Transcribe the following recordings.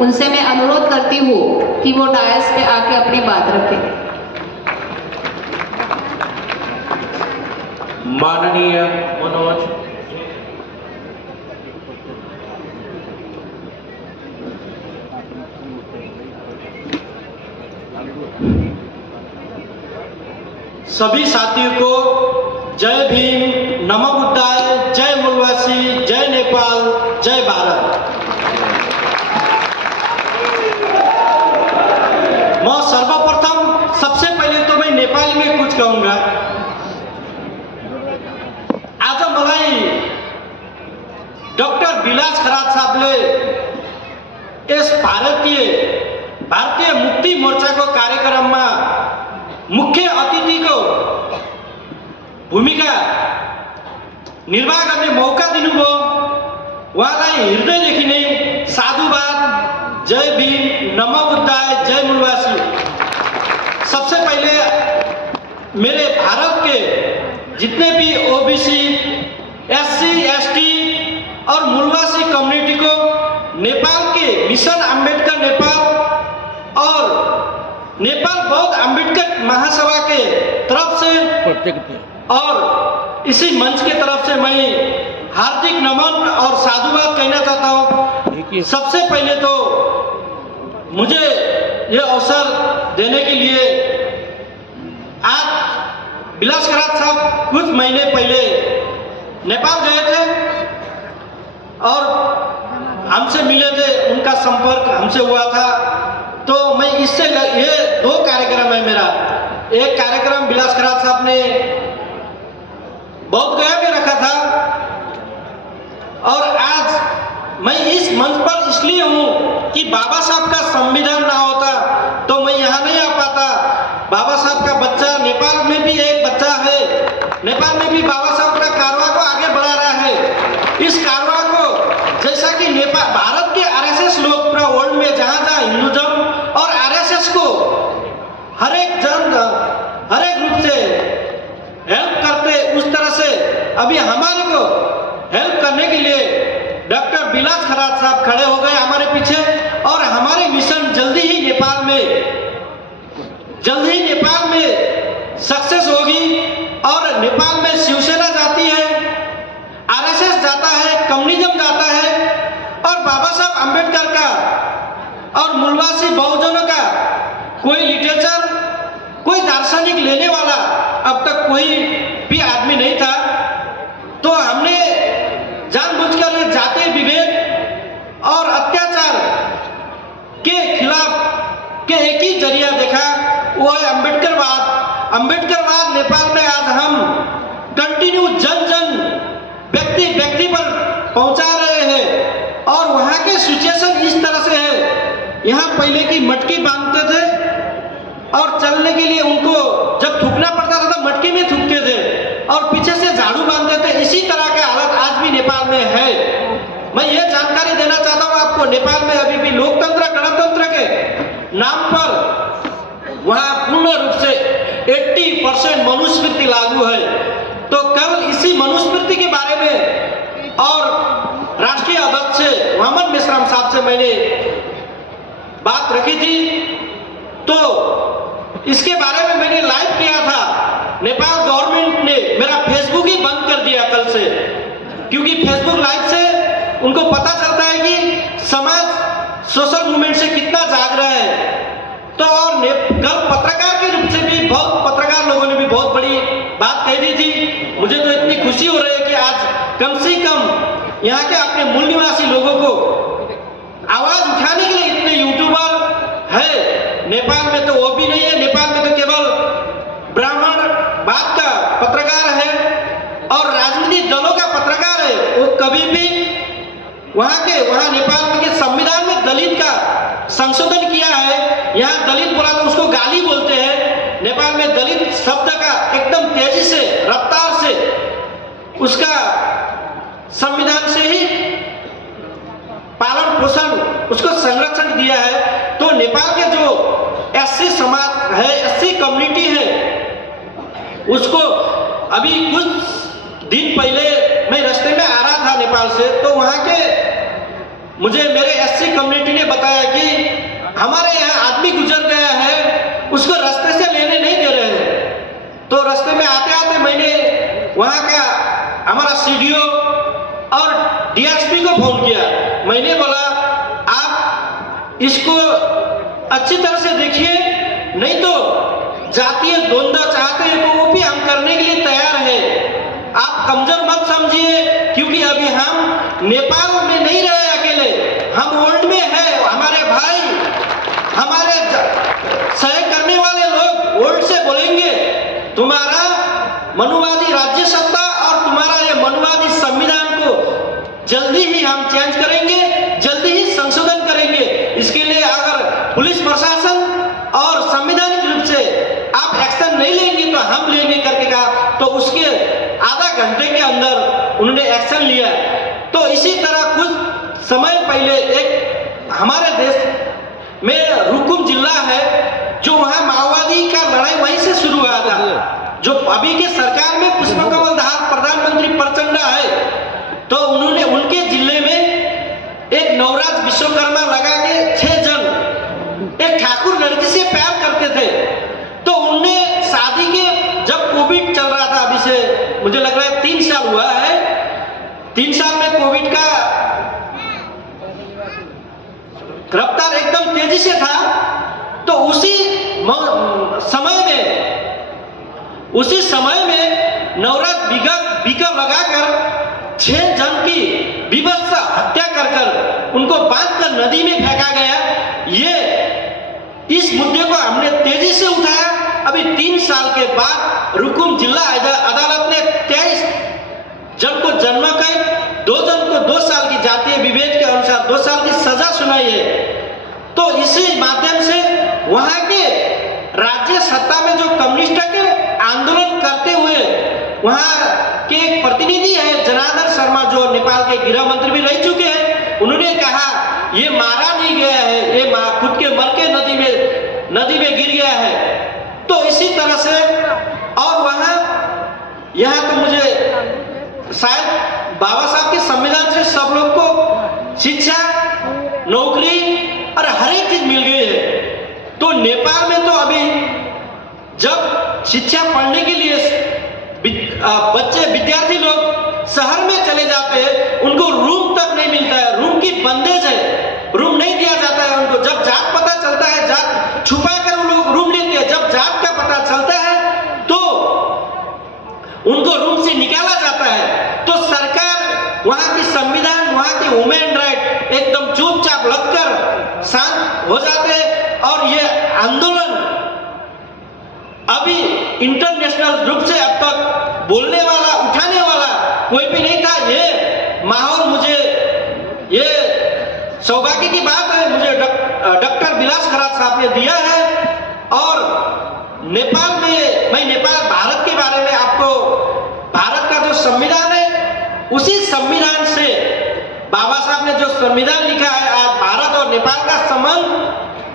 उनसे मैं अनुरोध करती हूँ कि वो डायस पे आके अपनी बात रखें। माननीय मनोज सभी साथियों को जय भीम, नमो बुद्धाय, जय मूलवासी, जय नेपाल, जय भारत। मैं सर्वप्रथम सबसे पहले तो मैं नेपाली में कुछ कहूँगा। आज मलाई डॉक्टर विलास खरात साहबले इस भारतीय मुक्ति मोर्चा को कार्यक्रम में मुख्य अतिथि को भूमिका निर्वाह करने मौका दिनुभयो। उहाँलाई हृदयदेखि नै साधुवाद, जय भीम, नमो बुद्धाय, जय मूलवासी। सबसे पहले मेरे भारत के जितने भी ओबीसी, एससी, एसटी और मूलवासी कम्युनिटी को नेपाल के मिशन अंबेडकर नेपाल और नेपाल बौद्ध अंबेडकर महासभा के तरफ से और इसी मंच के तरफ से मैं हार्दिक नमन और साधुवाद कहना चाहता हूँ। सबसे पहले तो मुझे ये अवसर देने के लिए आज विलास खरात साहब कुछ महीने पहले नेपाल गए थे और हमसे मिले थे, उनका संपर्क हमसे हुआ था। तो मैं इससे ये दो कार्यक्रम है मेरा। एक कार्यक्रम विलास खरात साहब ने बहुत गया में रखा था और आज मैं इस मंच पर इसलिए हूँ कि बाबा साहब का संविधान ना होता तो मैं यहाँ नहीं आ पाता। बाबा साहब का बच्चा नेपाल में भी एक बच्चा है, नेपाल में भी बाबा साहब का कारवां को आगे बढ़ा रहा है। इस कारवां को जैसा कि नेपाल भारत के आरएसएस लोग पूरा वर्ल्ड में जहाँ हिंदुज्म और आरएसएस को हर एक रूप से हेल्प करते, उस तरह से अभी हमारे को हेल्प करने के लिए डॉक्टर विलास खरात साहब खड़े हो गए हमारे पीछे। और हमारे मिशन जल्दी ही नेपाल में सक्सेस होगी और नेपाल में शिवसेना जाती है, आरएसएस जाता है, कम्युनिज्म जाता है और बाबा साहब अंबेडकर का और मूलवासी बहुजनों का कोई लिटरेचर, कोई दार्शनिक लेने वाला अब तक कोई भी आदमी नहीं था। तो हमने जानबूझकर ये जातीय विभेद और अत्याचार के खिलाफ के एक ही जरिया देखा, वो है अंबेडकरवाद। अंबेडकरवाद नेपाल में आज हम कंटिन्यू जन व्यक्ति पर पहुंचा रहे हैं और वहां के सिचुएशन इस तरह से है। यहाँ पहले की मटकी बांधते थे और चलने के लिए उनको जब थूकना पड़ता था तो मटकी में थूकते थे और पीछे से झाड़ू बांधते थे। इसी तरह का हालत आज भी नेपाल में है। मैं ये जानकारी देना चाहता हूँ आपको, नेपाल में अभी भी लोकतंत्र गणतंत्र के नाम पर वहाँ पूर्ण रूप से 80% मनुस्मृति लागू है। तो कल इसी मनुस्मृति के बारे में और राष्ट्रीय अध्यक्ष मोहम्मद मेश्राम साहब से मैंने बात रखी थी, तो इसके बारे में मैंने लाइव किया था। नेपाल गवर्नमेंट ने मेरा फेसबुक ही बंद कर दिया कल से, क्योंकि फेसबुक लाइव से उनको पता चलता है कि समाज सोशल मूवमेंट से कितना जाग रहा है। तो और कल पत्रकार के रूप से भी पत्रकार लोगों ने भी बहुत बड़ी बात कह दी थी। मुझे तो इतनी खुशी हो रही है कि आज कम से कम यहाँ के अपने मूल निवासी लोगों को आवाज उठाने के लिए इतने यूट्यूबर है। नेपाल में तो वो भी नहीं है, नेपाल में तो केवल ब्राह्मणवाद का पत्रकार है और राजनीतिक दलों का पत्रकार है। वो कभी भी वहाँ नेपाल में के संविधान में दलित का संशोधन किया है। यहाँ दलित बोला तो उसको गाली बोलते हैं। नेपाल में दलित शब्द का एकदम तेजी से, रफ्तार से उसका संविधान से ही पालन पोषण, उसको संरक्षण दिया है। तो नेपाल के जो एससी समाज है, एससी कम्युनिटी है, उसको अभी कुछ दिन पहले मैं रास्ते में आ रहा था नेपाल से, तो वहाँ के मुझे मेरे एससी कम्युनिटी ने बताया वहाँ का हमारा सीडीओ और डीएसपी को फोन किया। मैंने बोला आप इसको अच्छी तरह से देखिए, नहीं तो जातीय द्वंद्व चाहते हैं तो वो भी हम करने के लिए तैयार है। आप कमजोर मत समझिए, क्योंकि अभी हम नेपाल में नहीं रहे अकेले, हम वर्ल्ड में है। हमारे भाई, हमारे सहयोग करने वाले लोग वर्ल्ड से बोलेंगे तुम्हारा मनुवादी राज्य सत्ता और तुम्हारा ये मनुवादी संविधान को जल्दी ही हम चेंज करेंगे, जल्दी ही संशोधन करेंगे। इसके लिए अगर पुलिस प्रशासन और संवैधानिक रूप से आप एक्शन नहीं लेंगे तो हम लेंगे करके कहा। तो उसके आधा घंटे के अंदर उन्होंने एक्शन लिया। तो इसी तरह कुछ समय पहले एक हमारे देश में रुकुम जिला है, जो वहाँ माओवादी का लड़ाई वहीं से शुरू हुआ था। जो अभी के सरकार में पुष्पकमल दाहाल प्रधानमंत्री प्रचंड है, तो उन्होंने उनके जिले में एक नवराज विश्वकर्मा लगा के 6 जन एक ठाकुर लड़की से प्यार करते थे। तो उनने शादी के, जब कोविड चल रहा था, अभी से मुझे लग रहा है 3 साल हुआ है, 3 साल में कोविड का रफ्तार एकदम तेजी से था। तो उसी समय में नवरात बीघा लगाकर 6 जन की विभत्स हत्या कर उनको बांधकर नदी में फेंका गया। इस मुद्दे को हमने तेजी से उठाया। अभी 3 साल के बाद रुकुम जिला अदालत ने 23 जन को जन्म कैद, 2 जन को 2 साल की जातीय विभेद के अनुसार 2 साल की सजा सुनाई है। तो इसी माध्यम से वहां के राज्य सत्ता में जो कम्युनिस्ट के आंदोलन करते हुए वहां के एक प्रतिनिधि है जनार्दन शर्मा, जो नेपाल के गृह मंत्री भी रह चुके हैं, उन्होंने कहा ये मारा नहीं गया है, ये खुद के मर के नदी में गिर गया है। तो इसी तरह से और वहां यहाँ तो मुझे शायद बाबा साहब के संविधान से सब लोग को शिक्षा, नौकरी और हर एक चीज मिल गई है। तो नेपाल में तो अभी जब शिक्षा पढ़ने के लिए बच्चे विद्यार्थी लोग शहर में चले जाते हैं, उनको रूम तक नहीं मिलता है, रूम की बंदेज है, रूम नहीं दिया जाता है उनको। जब जात पता चलता है, जात छुपा कर उन लोग रूम लेते हैं, जब जात का पता चलता है तो उनको रूम से निकाला जाता है। तो सरकार, वहां की संविधान, वहां की ह्यूमन राइट एकदम चुपचाप लगकर शांत हो जाते हैं। और ये आंदोलन अभी इंटरनेशनल रूप से अब तक बोलने वाला, उठाने वाला कोई भी नहीं था। ये माहौल, मुझे ये सौभाग्य की बात है, मुझे डॉक्टर विलास खरात साहब ने दिया है। और नेपाल में, मैं नेपाल भारत के बारे में आपको, भारत का जो संविधान है उसी संविधान से बाबा साहब ने जो संविधान लिखा है, आज भारत और नेपाल का संबंध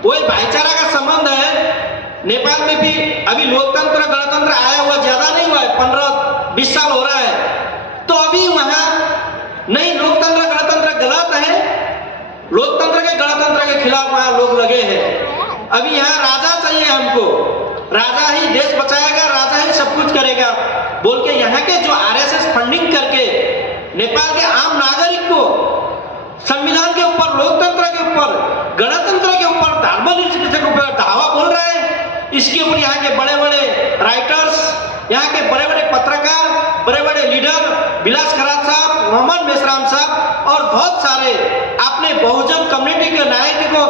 वही भाईचारा का संबंध है। नेपाल में भी अभी लोकतंत्र गणतंत्र आया हुआ ज्यादा नहीं हुआ है, 15-20 साल हो रहा है। तो अभी वहां नहीं, लोकतंत्र गणतंत्र गलत है, लोकतंत्र के गणतंत्र के खिलाफ वहां लोग लगे हैं। अभी यहाँ राजा चाहिए हमको, राजा ही देश बचाएगा, राजा ही सब कुछ करेगा बोल के यहाँ के जो आरएसएस फंडिंग करके नेपाल के आम नागरिक को संविधान के ऊपर, लोकतंत्र के ऊपर, गणतंत्र के ऊपर, धर्मनिरपेक्षता के ऊपर धावा बोल रहा है। इसके ऊपर यहाँ के बड़े बड़े राइटर्स, यहाँ के बड़े बड़े पत्रकार, बड़े बड़े लीडर, विलास खरात साहब, मोहम्मद मेश्राम साहब और बहुत सारे अपने बहुजन कम्युनिटी के नायक को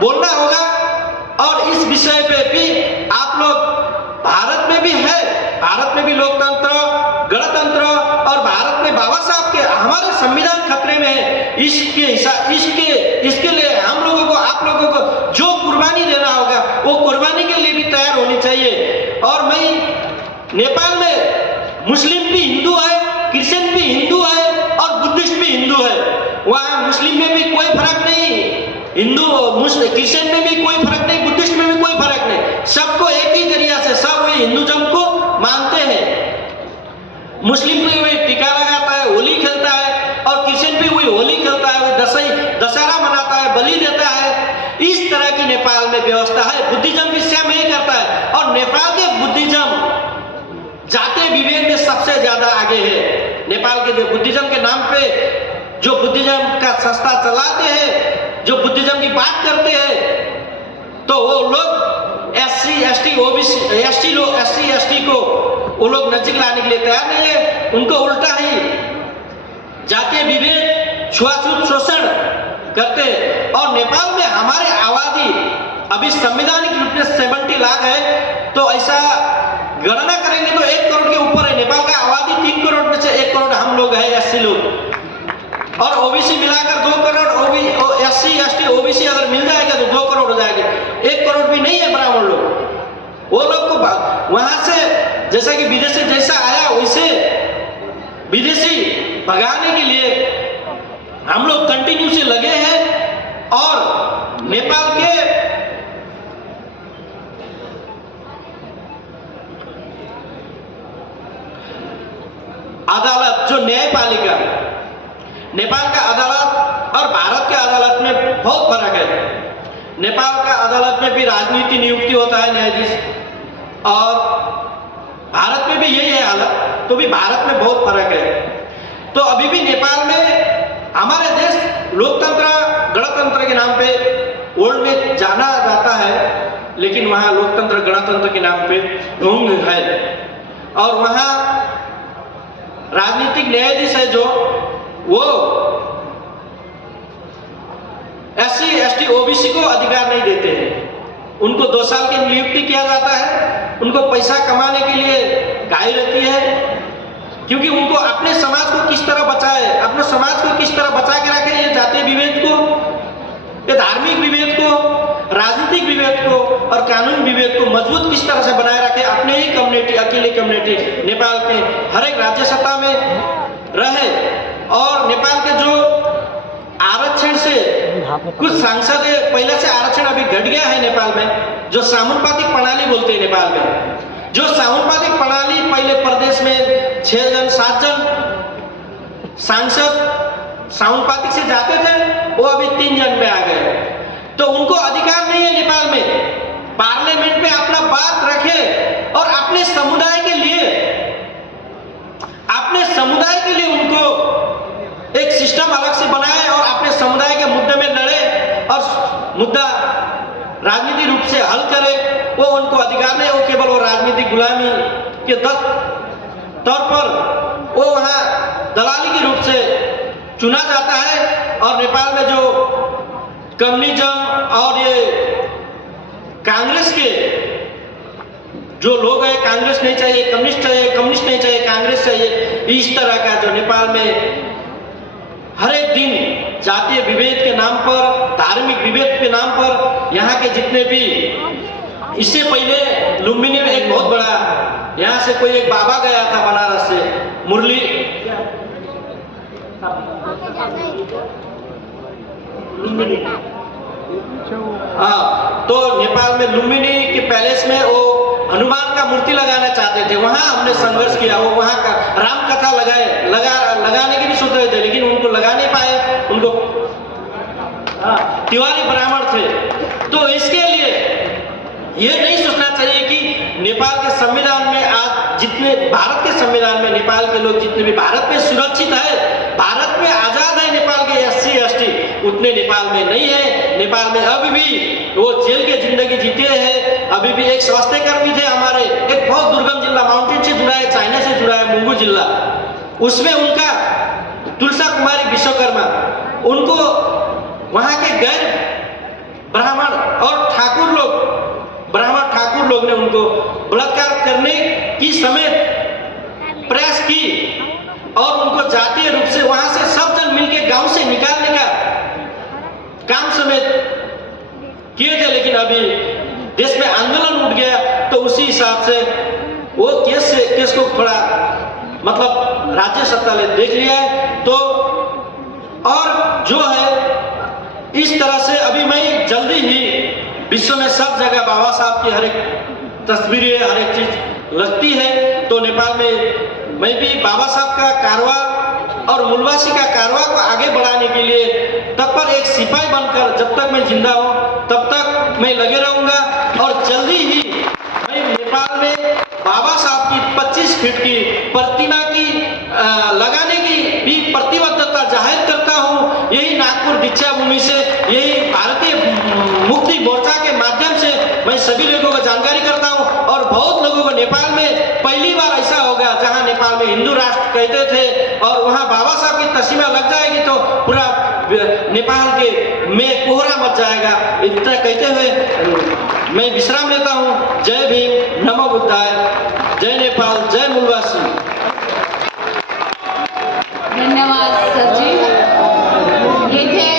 बोलना होगा। और इस विषय पे भी आप लोग, भारत में भी है, भारत में भी लोकतंत्र, गणतंत्र, और भारत में बाबा साहब के, हमारे संविधान खतरे में है। इसके लिए हम लोगों को, आप लोगों को जो कुर्बानी देना होगा वो कुर्बानी के लिए भी तैयार होनी चाहिए। और मैं नेपाल में मुस्लिम भी हिंदू है, क्रिश्चियन भी हिंदू है और बुद्धिस्ट भी हिंदू है। वहाँ मुस्लिम में भी कोई फर्क नहीं, हिंदू क्रिश्चियन में भी कोई फर्क नहीं, बुद्धिस्ट में भी कोई फर्क नहीं, सबको एक ही जरिया से सब वही हिंदुज्म को मानते हैं। मुस्लिम भी वही टीका लगाता है, होली खेलता है, और क्रिश्चियन भी वही होली खेलता है, वही दशहरा मनाता है, बलि देता है। इस तरह की नेपाल में व्यवस्था है। बुद्धिज्म भी सेम यही करता है। और नेपाल के बुद्धिज्म जातीय विवेक में सबसे ज्यादा आगे है। नेपाल के जो बुद्धिज्म के नाम पे जो बुद्धिज्म का संस्था चलाते हैं, जो बुद्धिज्म की बात करते हैं, तो वो लोग SC ST OBC SC ST को वो लोग नजदीक लाने के लिए तैयार नहीं है। उनको उल्टा ही जातीय विभेद, छुआछूत, शोषण करते हैं। और नेपाल में हमारे आबादी अभी संवैधानिक रूप में 70 लाख है, तो ऐसा गणना करेंगे तो 1 करोड़ के ऊपर है। नेपाल का आबादी 3 करोड़ में से 1 करोड़ हम लोग हैं, एससी लोग, और ओबीसी मिलाकर 2 करोड़। एससी एसटी ओबीसी अगर मिल जाएगा तो 2 करोड़ हो जाएगा। 1 करोड़ भी नहीं है ब्राह्मण लोग। वो लोग को वहां से जैसा कि विदेशी जैसा आया वैसे विदेशी भगाने के लिए हम लोग कंटिन्यू से लगे हैं। और नेपाल के अदालत, जो न्यायपालिका, नेपाल का अदालत और भारत के अदालत में बहुत फर्क है। नेपाल का अदालत में भी राजनीति नियुक्ति होता है न्यायाधीश, और भारत में भी यही है हालत, तो भी भारत में बहुत फर्क है। तो अभी भी नेपाल में हमारे देश लोकतंत्र गणतंत्र के नाम पे वर्ल्ड में जाना जाता है, लेकिन वहाँ लोकतंत्र गणतंत्र के नाम पे ढोंग है। और वहाँ राजनीतिक न्यायाधीश है जो वो एससी एसटी ओबीसी को अधिकार नहीं देते हैं। उनको 2 साल की नियुक्ति किया जाता है, उनको पैसा कमाने के लिए गाय रहती है, क्योंकि उनको अपने समाज को किस तरह बचाए, अपने समाज को किस तरह बचा के रखे, ये जातीय विभेद को, ये धार्मिक विभेद को, राजनीतिक विभेद को और कानून विभेद को मजबूत किस तरह से बनाए रखे। अपने ही कम्युनिटी, अकेली कम्युनिटी नेपाल के हर एक राज्य सत्ता में रहे। और नेपाल के जो आरक्षण से कुछ सांसद पहले से आरक्षण अभी घट गया है नेपाल में, जो समानुपातिक प्रणाली बोलते हैं नेपाल में। जो समानुपातिक प्रणाली पहले प्रदेश में 6 जन 7 जन सांसद समानुपातिक से जाते थे, वो अभी 3 जन में आ गए। तो उनको अधिकार नहीं है नेपाल में पार्लियामेंट में अपना बात रखे और अपने समुदाय के लिए उनको एक सिस्टम अलग से बनाए और अपने समुदाय के मुद्दे में लड़े और मुद्दा राजनीतिक रूप से हल करे। वो उनको अधिकार नहीं, वो केवल वो राजनीतिक गुलामी के तौर पर वो वहाँ दलाली के रूप से चुना जाता है। और नेपाल में जो कम्युनिज्म और ये कांग्रेस के जो लोग हैं, कांग्रेस नहीं चाहिए, कम्युनिस्ट चाहिए, कम्युनिस्ट नहीं चाहिए, कांग्रेस चाहिए, इस तरह का जो नेपाल में हर एक दिन जातीय विभेद के नाम पर, धार्मिक विभेद के नाम पर यहाँ के जितने भी, इससे पहले लुम्बिनी में एक बहुत बड़ा, यहाँ से कोई एक बाबा गया था बनारस से, मुरली, हाँ, तो नेपाल में लुम्बिनी के पैलेस में वो हनुमान का मूर्ति लगाना चाहते थे। वहां हमने संघर्ष किया, वो वहां का राम कथा लगाने की भी सोच रहे थे, लेकिन उनको लगा नहीं पाए। उनको तिवारी ब्राह्मण थे। तो इसके लिए ये नहीं सोचना चाहिए कि नेपाल के संविधान में आज जितने, भारत के संविधान में नेपाल के लोग जितने भी भारत में सुरक्षित है, भारत में आजाद है नेपाल के एससी एसटी, उतने नेपाल में नहीं है। नेपाल में अभी भी वो जेल के जिंदगी जीते हैं। अभी भी एक स्वास्थ्य कर्मी थे हमारे, एक बहुत दुर्गम जिला, माउंटेन से जुड़ा है, चाइना से जुड़ा है, मुंगू जिला, उसमें उनका तुलसा कुमारी विश्वकर्मा, उनको वहां के गैर ब्राह्मण और ठाकुर लोग, ब्राह्मण ठाकुर लोग ने उनको बलात्कार करने की समेत प्रयास की और उनको जातीय रूप से वहां से सब जन मिलकर गांव से निकालने का काम समेत किए थे। लेकिन अभी देश में आंदोलन उठ गया, तो उसी हिसाब से वो केस को थोड़ा मतलब राज्य सत्ता ने देख लिया है। तो और जो है इस तरह से अभी मैं जल्दी ही विश्व में सब जगह बाबा साहब की हर एक तस्वीरें, हर एक चीज लगती है। तो नेपाल में मैं भी बाबा साहब का कारवा और मूलवासी का कारवा को आगे बढ़ाने के लिए तत्पर एक सिपाही बनकर, जब तक मैं जिंदा हूँ तब तक मैं लगे रहूंगा। और जल्दी ही मैं नेपाल में बाबा साहब की 25 फीट की प्रतिमा की लगाने की भी प्रतिबद्धता जाहिर करता हूँ। यही नागपुर दीक्षा भूमि से, यही भारतीय मुक्ति मोर्चा के माध्यम से मैं सभी लोगों को जानकारी करता हूँ। और बहुत लोगों को नेपाल में पहली बार ऐसा हो गया जहाँ नेपाल में हिंदू राष्ट्र कहते थे और वहाँ बाबा साहब की तस्वीर लग जाएगी तो पूरा नेपाल के में कोहरा मच जाएगा। इतना कहते हुए मैं विश्राम